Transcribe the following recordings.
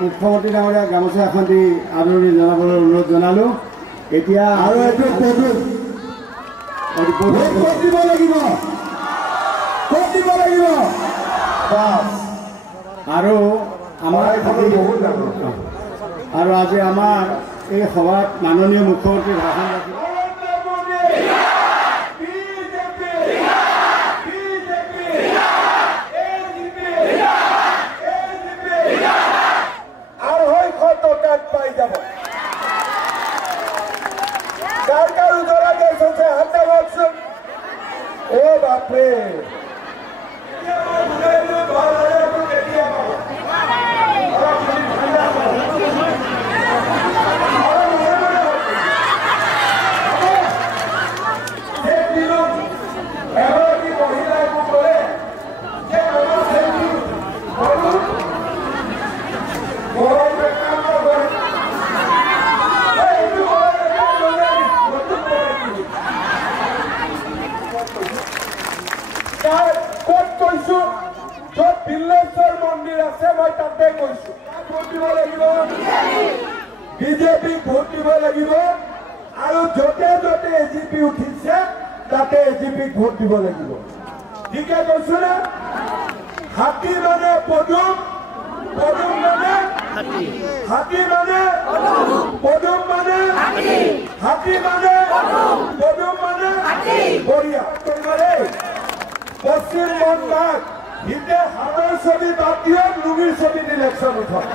মুখ্যমন্ত্ৰী ডাঙৰীয়া গামোচা এখন দি আদৰণি জনাবলৈ অনুৰোধ জনালোঁ। এতিয়া আৰু এইটো দিব লাগিব আৰু আজি আমাৰ এই সভাত মাননীয় মুখ্যমন্ত্ৰী ভাষণ ৰাখিব। বিজেপি ভোট দিব লাগিব আৰু যতে যতে এজিপি উঠিছে তাতে এজিপিক ভোট দিব লাগিব। ঠিকে কৈছো না? হাতী মানে পদুম, পদুম মানে হাতী মানে পদুম মানে হাতী মানে পদুম মানে বঢ়িয়া। পশ্চিম বংগাত হিতে হাতৰ ছবি বাদ দিয়ক, লুঙিৰ ছবিত ইলেকশ্যন উঠক।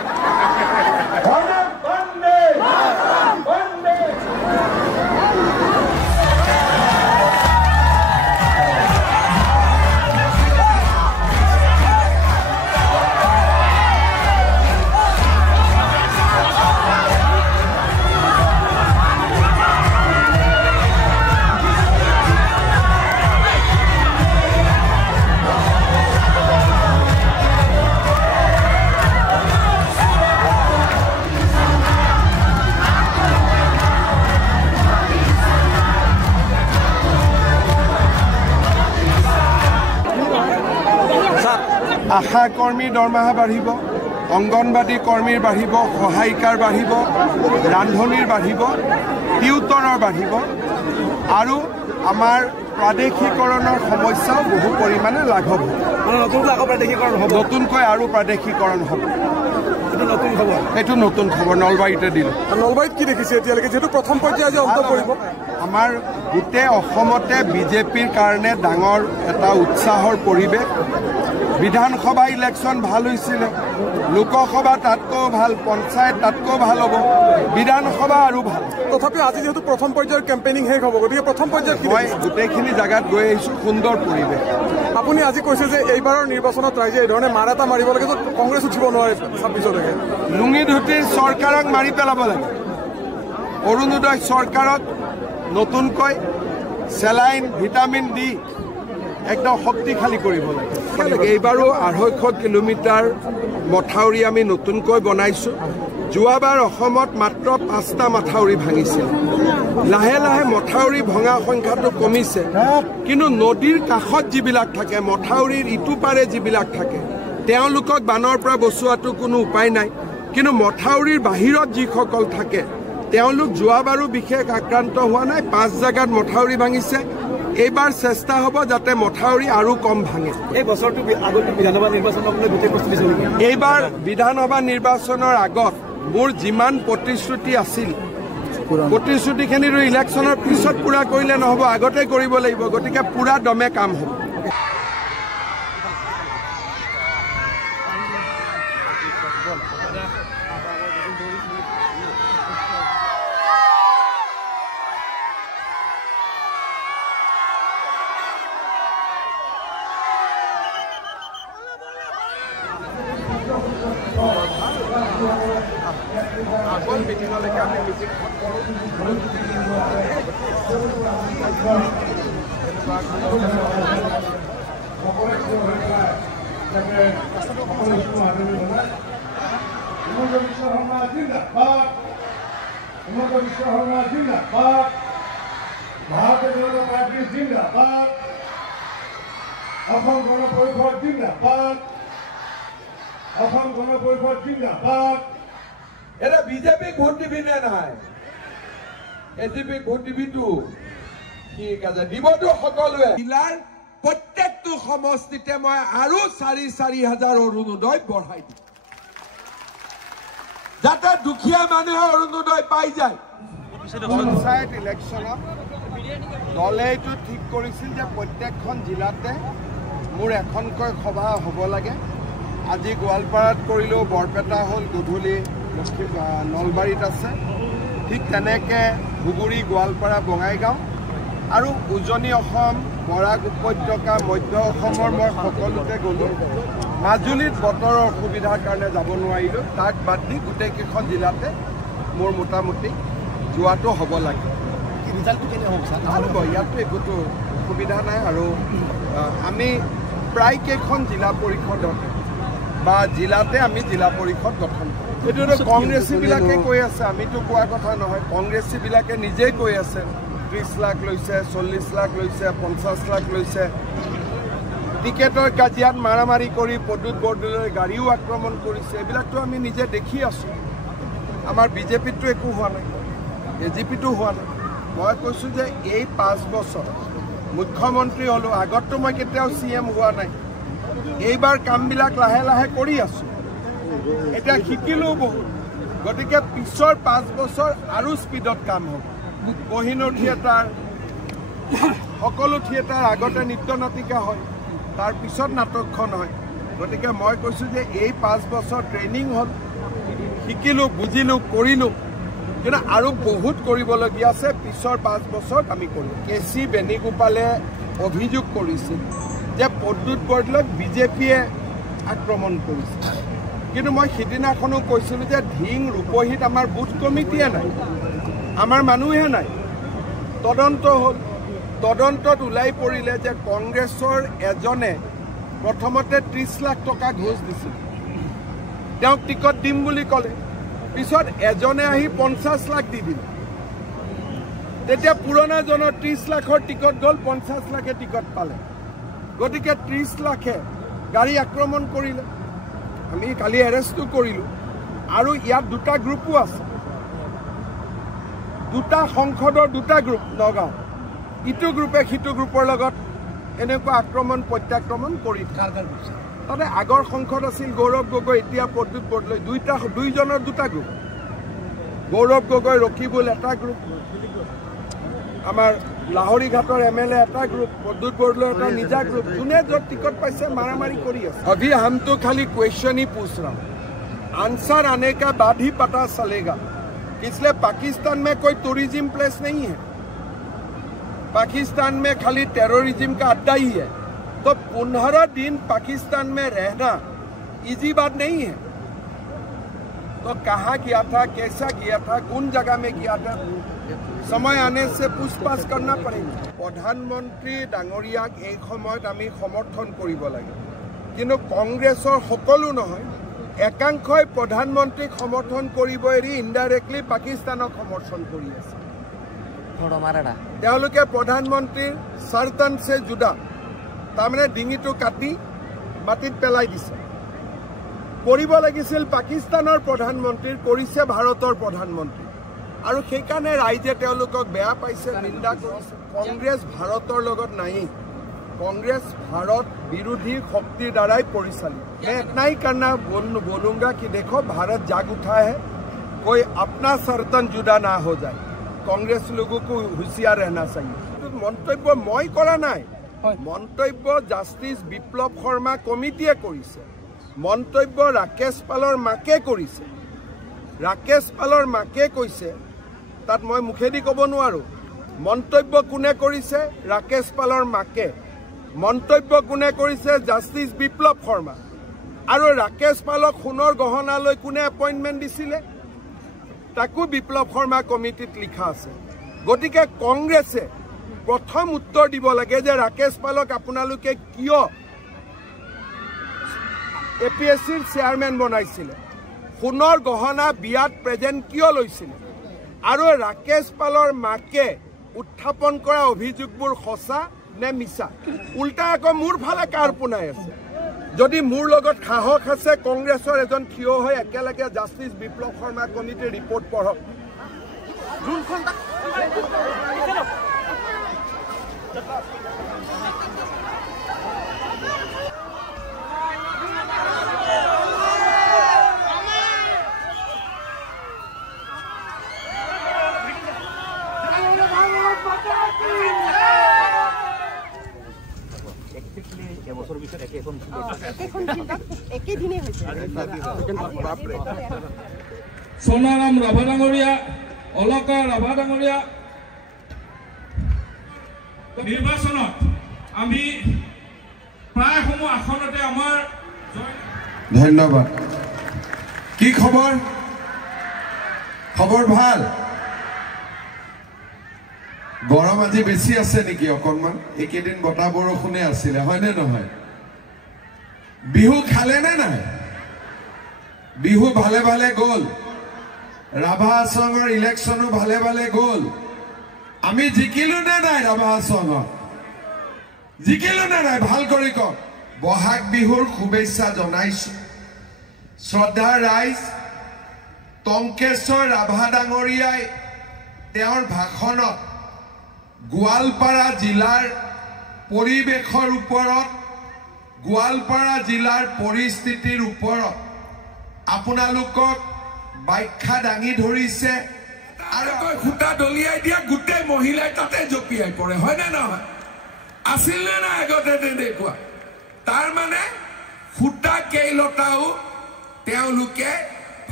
আশা কৰ্মীৰ দৰমহা বাঢ়িব, অংগনবাদী কৰ্মীৰ বাঢ়িব, সহায়িকাৰ বাঢ়িব, ৰান্ধনীৰ বাঢ়িব, টিউটৰৰ বাঢ়িব আৰু আমাৰ প্ৰাদেশিকৰণৰ সমস্যাও বহু পৰিমাণে লাঘৱ হ'ব। নতুনকৈ আৰু প্ৰাদেশিকৰণ হ'ব। এইটো নতুন খবৰ নলবাৰীতে দিলোঁ। নলবাৰীত কি দেখিছে এতিয়ালৈকে, যিহেতু প্ৰথম পৰ্যায়ে যে অন্ত পৰিব? আমাৰ গোটেই অসমতে বিজেপিৰ কাৰণে ডাঙৰ এটা উৎসাহৰ পৰিৱেশ। বিধানসভা ইলেকশ্যন ভাল হৈছিলে, লোকসভা তাতকৈ ভাল, পঞ্চায়ত তাতকৈ ভাল হ'ব, বিধানসভা আৰু ভাল। তথাপিও আজি যিহেতু প্ৰথম পৰ্যায়ৰ কেম্পেইনিং শেষ হ'ব, গতিকে প্ৰথম পৰ্যায়ত মই গোটেইখিনি জেগাত গৈ আহিছোঁ, সুন্দৰ পৰিৱেশ। আপুনি আজি কৈছে যে এইবাৰৰ নিৰ্বাচনত ৰাইজে এই ধৰণে মাৰ এটা মাৰিব লাগে, য'ত কংগ্ৰেছ উঠিব নোৱাৰে 26লৈকে। লুঙি ধুতিৰ চৰকাৰক মাৰি পেলাব লাগে। অৰুণোদয় চৰকাৰক নতুনকৈ চেলাইন, ভিটামিন দি একদম শক্তিশালী কৰিব লাগে। এইবাৰো 250 কিলোমিটাৰ মথাউৰি আমি নতুনকৈ বনাইছোঁ। যোৱাবাৰ অসমত মাত্ৰ 5টা মথাউৰি ভাঙিছিল। লাহে লাহে মথাউৰি ভঙা সংখ্যাটো কমিছে, কিন্তু নদীৰ কাষত যিবিলাক থাকে, মথাউৰিৰ ইটো পাৰে যিবিলাক থাকে, তেওঁলোকক বানৰ পৰা বচোৱাটো কোনো উপায় নাই। কিন্তু মথাউৰিৰ বাহিৰত যিসকল থাকে তেওঁলোক যোৱাবাৰো বিশেষ আক্ৰান্ত হোৱা নাই। 5 জেগাত মথাউৰি ভাঙিছে। এইবাৰ চেষ্টা হ'ব যাতে মথাউৰি আৰু কম ভাঙে। এই বছৰটো আগত বিধানসভা নিৰ্বাচনৰ গোটেই প্ৰস্তুতি চলিব। এইবাৰ বিধানসভা নিৰ্বাচনৰ আগত মোৰ যিমান প্ৰতিশ্ৰুতি আছিল, প্ৰতিশ্ৰুতিখিনিৰো ইলেকশ্যনৰ পিছত পূৰা কৰিলে নহ'ব, আগতে কৰিব লাগিব। গতিকে পূৰা দমে কাম হ'ব। Bharat Janata Party Zindabad. Asom Gana Parishad জিন্দাবাদ অসম গণ পৰিষদ জিন্দাবাদ এটা বিজেপি ভোট দিবি নে নাই এজিপি ভোট দিবিতো ঠিক আছে দিবতো সকলোৱে জিলাৰ প্ৰত্যেকটো সমষ্টিতে মই আৰু 4,000 অৰুণোদয় বঢ়াই দিম যাতে দুখীয়া মানুহে অৰুণোদয় পাই যায় পঞ্চায়ত ইলেকশ্যনত দলে এইটো ঠিক কৰিছিল যে প্ৰত্যেকখন জিলাতে মোৰ এখনকৈ সভা হ'ব লাগে আজি গোৱালপাৰাত কৰিলোঁ বৰপেটা হ'ল গধূলি নলবাৰীত আছে ঠিক তেনেকৈ ধুবুৰী গোৱালপাৰা বঙাইগাঁও আৰু উজনি অসম বৰাক উপত্যকা মধ্য অসমৰ মই সকলোতে গ'লোঁ মাজুলীত বতৰৰ অসুবিধাৰ কাৰণে যাব নোৱাৰিলোঁ তাক বাদ দি গোটেইকেইখন জিলাতে মোৰ মোটামুটি যোৱাটো হ'ব লাগে ৰিজাল্টটো কেনে হ'ব হ'ব ইয়াতো একোতো অসুবিধা নাই আৰু আমি প্ৰায় কেইখন জিলা পৰিষদত বা জিলাতে আমি জিলা পৰিষদ গঠন কৰোঁ এইটোতো কংগ্ৰেছীবিলাকে কৈ আছে আমিতো কোৱা কথা নহয় কংগ্ৰেছীবিলাকে নিজেই কৈ আছে 30 লাখ লৈছে 40 লাখ লৈছে 50 লাখ লৈছে টিকেটৰ কাজিয়াত মাৰামাৰি কৰি প্ৰদ্যুৎ বৰদলৈ গাড়ীও আক্ৰমণ কৰিছে এইবিলাকতো আমি নিজে দেখি আছোঁ আমাৰ বিজেপিতো একো হোৱা নাই এজিপিতো হোৱা নাই মই কৈছোঁ যে এই 5 বছৰ মুখ্যমন্ত্ৰী হ'লোঁ আগততো মই কেতিয়াও CM হোৱা নাই এইবাৰ কামবিলাক লাহে লাহে কৰি আছোঁ এতিয়া শিকিলোঁ বহুত গতিকে পিছৰ 5 বছৰ আৰু স্পীডত কাম হ'ব কহিনুৰ থিয়েটাৰ সকলো থিয়েটাৰ আগতে নৃত্য নাটিকা হয় তাৰপিছত নাটকখন হয় গতিকে মই কৈছোঁ যে এই 5 বছৰ ট্ৰেইনিং হ'ল শিকিলোঁ বুজিলোঁ কৰিলোঁ কিন্তু আৰু বহুত কৰিবলগীয়া আছে পিছৰ 5 বছৰত আমি কৰিম কেচি বেণুগোপালে অভিযোগ কৰিছিল যে প্ৰদ্যুৎ বৰদলৈক বিজেপিয়ে আক্ৰমণ কৰিছে কিন্তু মই সিদিনাখনো কৈছিলোঁ যে ধিং ৰূপহীত আমাৰ বুথ কমিটিয়ে নাই আমাৰ মানুহে নাই তদন্ত হ'ল তদন্তত ওলাই পৰিলে যে কংগ্ৰেছৰ এজনে প্ৰথমতে 30 লাখ টকা ঘোষ দিছিল তেওঁক টিকট দিম বুলি ক'লে পিছত এজনে আহি 50 লাখ দি দিলে তেতিয়া পুৰণাজনৰ 30 লাখৰ টিকট গ'ল 50 লাখে টিকট পালে গতিকে 30 লাখে গাড়ী আক্ৰমণ কৰিলে আমি কালি এৰেষ্টটো কৰিলোঁ আৰু ইয়াত দুটা গ্ৰুপো আছে দুটা সংসদৰ দুটা গ্ৰুপ নগাঁও ইটো গ্ৰুপে সিটো গ্ৰুপৰ লগত এনেকুৱা আক্ৰমণ প্ৰত্যাক্ৰমণ কৰি তাতে আগৰ সংসদ আছিল গৌৰৱ গগৈ এতিয়া প্ৰদ্যুৎ বৰদলৈ দুইজনৰ দুটা গ্ৰুপ গৌৰৱ গগৈ ৰকিবুল এটা গ্ৰুপ আমাৰ লাহৰীঘাটৰ MLA এটা গ্ৰুপ প্ৰদ্যুৎ বৰদলৈ এটা নিজা গ্ৰুপ যোনে য'ত টিকট পাইছে মাৰামাৰি কৰি আছে अभी हम तो खाली क्वेश्चन ही पूछ रहा हूँ आंसर आने का बाद ही पता चलेगा इसलिए पाकिस्तान में कोई टूरिज्म प्लेस नहीं है पाकिस्तान में खाली टेररिज्म का अड्डा ही है तो 15 दिन पाकिस्तान में रहना इजी बात नहीं है तो कहाँ गया था कैसा गया था कौन जगह में गया था समय आने से पूछताछ करना पड़ेगा प्रधानमंत्री डांगरियाक এই সময়ত আমি সমৰ্থন কৰিব লাগে কিন্তু কংগ্ৰেছৰ সকলো নহয় একাংশই প্ৰধানমন্ত্ৰীক সমৰ্থন কৰিব এৰি ইনডাইৰেক্টলি পাকিস্তানক সমৰ্থন কৰি আছে তেওঁলোকে প্ৰধানমন্ত্ৰীৰ সৰতন সে জুদা তাৰমানে ডিঙিটো কাটি মাটিত পেলাই দিছে কৰিব লাগিছিল পাকিস্তানৰ প্ৰধানমন্ত্ৰীৰ কৰিছে ভাৰতৰ প্ৰধানমন্ত্ৰী আৰু সেইকাৰণে ৰাইজে তেওঁলোকক বেয়া পাইছে নিন্দা কৰিছে কংগ্ৰেছ ভাৰতৰ লগত নাই कांग्रेस भारत विरोधी शक्ति द्वारा परिचालित मैं इतना ही करना बोलूंगा कि देखो भारत जाग उठा है कोई अपना सरतन जुदा ना हो जाए कांग्रेस लोगों को होशियार रहना चाहिए तो मंतव्य मैं करा ना मंतव्य जस्टिस विप्लव शर्मा कमिटिए करिছে मंतव्य राकेश पाলৰ माके करिছে राकेश पाলৰ माके কৈছে তাত মই মুখেদি ক'ব নোৱাৰো मंतव्य কোনে কৰিছে राकेश पाলৰ माके मंतव्य कोने करिছে जस्टिस विप्लव शर्मा और राकेश पालक सोनर गहनाলৈ कोने अपॉइंटमेंट दिছিলে ताकू विप्लव शर्मा कमिटित लिखा আছে गतिके कांग्रेसे प्रथम उत्तर দিব লাগে যে राकेश पालक আপোনালোকে কিয় एपीएससीर चेयरमैन बनाইছিলে সোণৰ গহনা বিয়াত প্ৰেজেন্ট কিয় লৈছিলে আৰু राकेश पाলৰ মাকে উত্থাপন কৰা অভিযোগবোৰ সঁচা নে মিছা উল্টা আকৌ মোৰ ফালে কাৰ পোনাই আছে যদি মোৰ লগত সাহস আছে কংগ্ৰেছৰ এজন থিয় হৈ একেলগে জাষ্টিছ বিপ্লৱ শৰ্মা কমিটিৰ ৰিপৰ্ট পঢ়ক যোনখন সোনারাম রাভা ডাঙরিয়া অলকা রাভা ডাঙরিয়া নির্বাচনত আমি প্রায় সমূহ আসনতে আমার ধন্যবাদ কি খবর খবর ভাল গৰম আজি বেছি আছে নেকি অকনমান একেদিন বতা বৰষুণে আছিল হয়নে নহয় বিহু খালে নে নাই বিহু ভালে ভালে গল ৰাভা আসনৰ ইলেকশনো ভালে ভালে গল আমি জিকিলো নে নাই ৰাভা আসনত জিকিলো নে নাই ভাল কৰি কওক বহাগ বিহুৰ শুভেচ্ছা জনাইছো শ্ৰদ্ধা ৰাইজ টংকেশ্বৰ ৰাভা ডাঙৰীয়াই তেওঁৰ ভাষণত গোৱালপাৰা জিলাৰ পৰিবেশৰ ওপৰত গোৱালপাৰা জিলাৰ পৰিস্থিতিৰ ওপৰত আপোনালোকক ব্যাখ্যা দাঙি ধৰিছে আৰু খুটা দলিয়াই দিয়া গোটেই মহিলাই তাতে জপিয়াই পৰে হয় না নহয় আছিল নে না আগতে তেনেকুৱা তাৰ মানে খুটা কেইলতাও তেওঁলোকে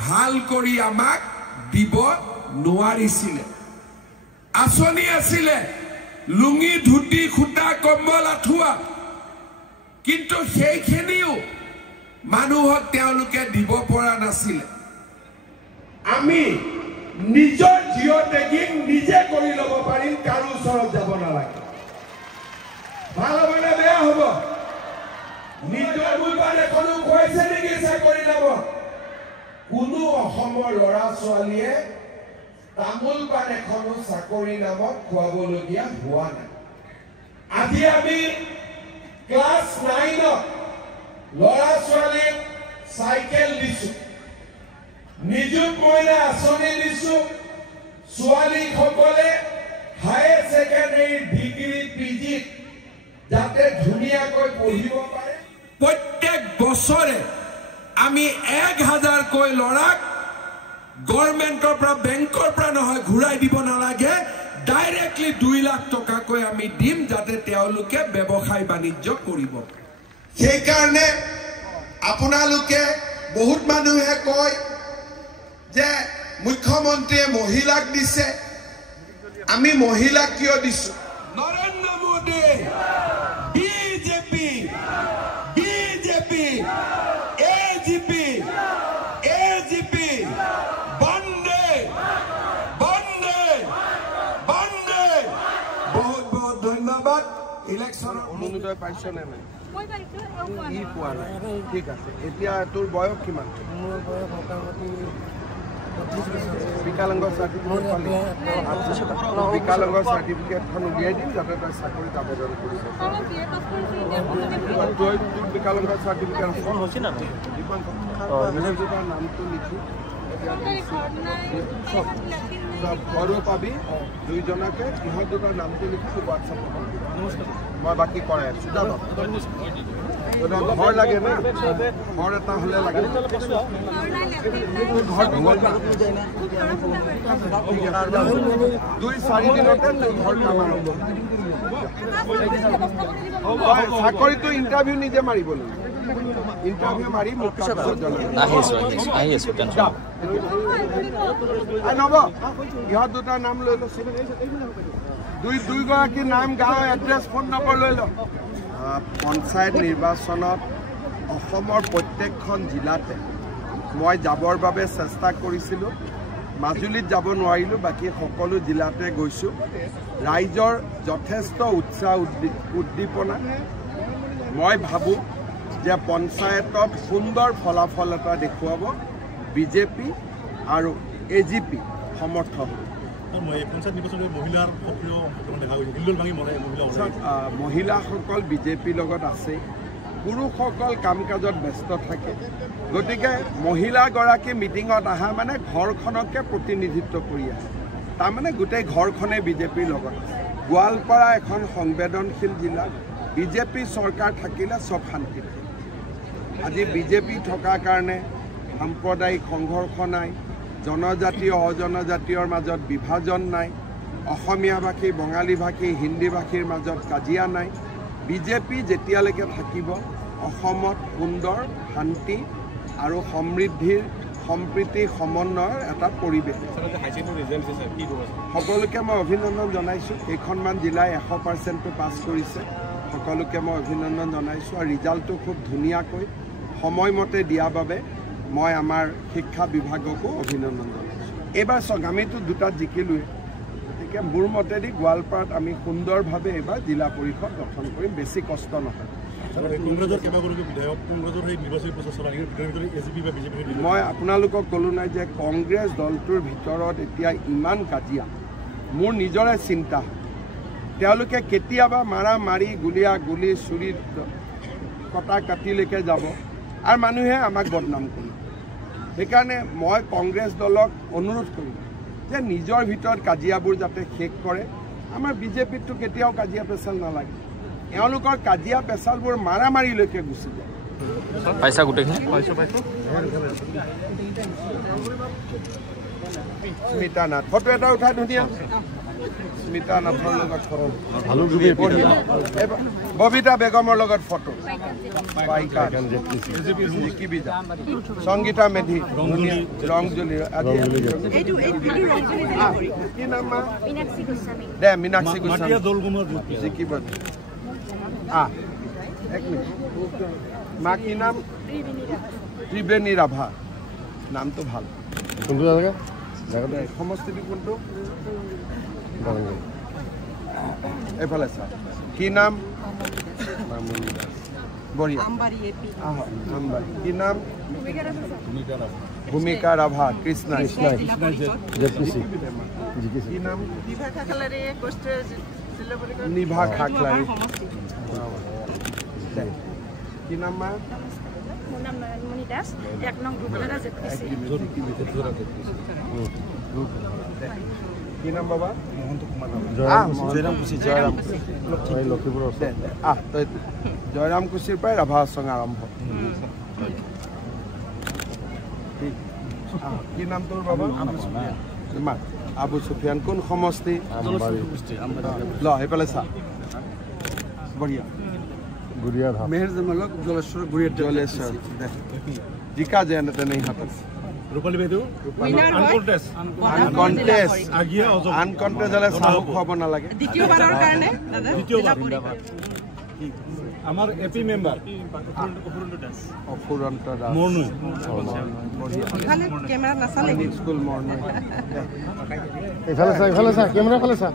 ভাল কৰি আমাক দিব নোৱাৰিছিলে আঁচনি আছিলে লুঙি ধুতি খুটা কম্বল আঠুৱা কিন্তু সেইখিনিও মানুহক তেওঁলোকে দিব পৰা নাছিলে আমি নিজৰ জিঅ টেগিং নিজে কৰি ল'ব পাৰিম কাৰো ওচৰত যাব নালাগে ভাল হ'ব নে বেয়া হ'ব নিজৰ মোবাইল এখনো খুৱাইছে নেকি চাকৰি নাম কোনো অসমৰ ল'ৰা ছোৱালীয়ে তামোল পাণ এখনো চাকৰি নামত খুৱাবলগীয়া হোৱা নাই আজি আমি ক্লাছ 9ত ল'ৰা ছোৱালীক চাইকেল দিছো নিযুত মহিলা আঁচনি দিছো ছোৱালীসকলে হায়াৰ ছেকেণ্ডেৰী ডিগ্ৰী পিজি যাতে ধুনীয়াকৈ পঢ়িব পাৰে প্ৰত্যেক বছৰে আমি 1000 কৈ ল'ৰাক গভৰ্ণমেণ্টৰ পৰা বেংকৰ পৰা নহয় ঘূৰাই দিব নালাগে ডাইৰেক্টলি 2 লাখ টকাকৈ আমি দিম যাতে তেওঁলোকে ব্যৱসায় বাণিজ্য কৰিব সেই কাৰণে আপোনালোকে বহুত মানুহে কয় যে মুখ্যমন্ত্ৰীয়ে মহিলাক দিছে আমি মহিলাক কিয় দিছো নৰেন্দ্ৰ মোদী বিজেপি এজিপি বন্দে বহুত বহুত ধন্যবাদ ইলেকশন অনুদয় পাইছ নে নাই ই পোৱা নাই ঠিক আছে এতিয়া তোৰ বয়স কিমান বিকালাংগ চাৰ্টিফিকেট পালি বিকালাংগ চাৰ্টিফিকেটখন উলিয়াই দিম যাতে তই চাকৰিত আবেদন কৰিছ তোৰ বিকালাংগ চাৰ্টিফিকেট হৈছে না নামটো লিখি ঘৰো পাবি দুইজনকে ইহঁত দুটাৰ নামটো লিখি হোৱাটছএপত মই বাকী কৰাই আছো ঘৰ লাগে না ঘৰ এটা হ'লে লাগে ঘৰ 2-4 দিনতে ঘৰ কাম আৰম্ভ চাকৰিটো ইণ্টাৰভিউ নিজে মাৰিব লাগিব ইণ্টাৰভিউ মাৰি মোক নব ইহঁত দুটাৰ নাম লৈ ল দুইগৰাকীৰ নাম গাঁও এড্ৰেছ ফোন নম্বৰ লৈ ল পঞ্চায়ত নিৰ্বাচনত অসমৰ প্ৰত্যেকখন জিলাতে মই যাবৰ বাবে চেষ্টা কৰিছিলোঁ মাজুলীত যাব নোৱাৰিলোঁ বাকী সকলো জিলাতে গৈছোঁ ৰাইজৰ যথেষ্ট উৎসাহ উদ্দীপনা মই ভাবোঁ যে পঞ্চায়তত সুন্দৰ ফলাফল এটা দেখুৱাব বিজেপি আৰু এজিপি সমৰ্থক পঞ্চায়ত নিৰ্বাচনত মহিলাৰ সক্ৰিয় অংশগ্ৰহণ দেখা গৈছে হিল্লোল ভাঙি মহিলাসকল বিজেপিৰ লগত আছে পুৰুষসকল কাম কাজত ব্যস্ত থাকে গতিকে মহিলাগৰাকী মিটিঙত অহা মানে ঘৰখনকে প্ৰতিনিধিত্ব কৰি আছে তাৰমানে গোটেই ঘৰখনে বিজেপিৰ লগত গোৱালপাৰা এখন সংবেদনশীল জিলা বিজেপি চৰকাৰ থাকিলে চব শান্তি আজি বিজেপি থকাৰ কাৰণে সাম্প্ৰদায়িক সংঘৰ্ষ নাই জনজাতীয় অজনজাতীয়ৰ মাজত বিভাজন নাই অসমীয়া ভাষী বঙালী ভাষী হিন্দী ভাষীৰ মাজত কাজিয়া নাই বিজেপি যেতিয়ালৈকে থাকিব অসমত সুন্দৰ শান্তি আৰু সমৃদ্ধিৰ সম্প্ৰীতি সমন্বয়ৰ এটা পৰিৱেশ সকলোকে মই অভিনন্দন জনাইছোঁ কেইখনমান জিলাই 100%টো পাছ কৰিছে সকলোকে মই অভিনন্দন জনাইছোঁ আৰু ৰিজাল্টটো খুব ধুনীয়াকৈ সময়মতে দিয়াৰ বাবে মই আমাৰ শিক্ষা বিভাগকো অভিনন্দন জনাইছোঁ এইবাৰ চাওক আমিতো দুটাত জিকিলোৱে গতিকে মোৰ মতেদি গোৱালপাৰাত আমি সুন্দৰভাৱে এইবাৰ জিলা পৰিষদ গঠন কৰিম বেছি কষ্ট নহয় কংগ্ৰেছৰ কেইবাগৰাকী বিধায়ক কংগ্ৰেছৰ সেই নিৰ্বাচনী প্ৰচাৰ চলাই এজিপি বা বিজেপি মই আপোনালোকক ক'লোঁ নাই যে কংগ্ৰেছ দলটোৰ ভিতৰত এতিয়া ইমান কাজিয়া মোৰ নিজৰে চিন্তা তেওঁলোকে কেতিয়াবা মাৰা মাৰি গুলীয়া গুলি চুৰি কটা কাটিলৈকে যাব আৰু মানুহে আমাক বদনাম কৰিব সেইকাৰণে মই কংগ্ৰেছ দলক অনুৰোধ কৰিম যে নিজৰ ভিতৰত কাজিয়াবোৰ যাতে শেষ কৰে আমাৰ বিজেপিতটো কেতিয়াও কাজিয়া পেচাল নালাগে এওঁলোকৰ কাজিয়া পেচালবোৰ মাৰা মাৰিলৈকে গুচি যায় পাইছা গোটেইখিনি স্মিতা নাথ ফটো এটা উঠাই ধুনীয়া স্মিতা নাথৰ লগত ফটো ববিতা বেগমৰ লগত ফটো সংগীতা মেধি ৰংজুলি কি নাম মা দে মীনাক্ষী গোস্বামী জিকিব এক মিনিট মা কি নাম ত্ৰিবেণী ৰাভা নামটো ভাল কোনটো জেগা সমষ্টিটো কোনটো এইফালে চা কি নাম বঢ়িয়া কি নাম ভূমিকা ৰাভা কৃষ্ণা কি নাম নিভা খাকলাৰী কি নাম মা কি নাম বাবা জয়ৰামকুচিৰ পৰাই ৰাভা চং আৰম্ভ কি নাম তোৰ বাবা আবু সুফিয়ান কোন সমষ্টি ল সেইফালে চা বঢ়িয়া মেহেৰ জমালক জলেশ্বৰ জলেশ্বৰ জিকা যে তেনে হাতত ৰূপালী বাইদেউ আনকণ্টেষ্ট হলে চাহ খুৱাব নালাগে দ্বিতীয়বাৰৰ আমাৰ এপি মেম্বাৰ অফুৰন্ত দাস স্কুল মৰ্ণই কেমেৰা ফালে চা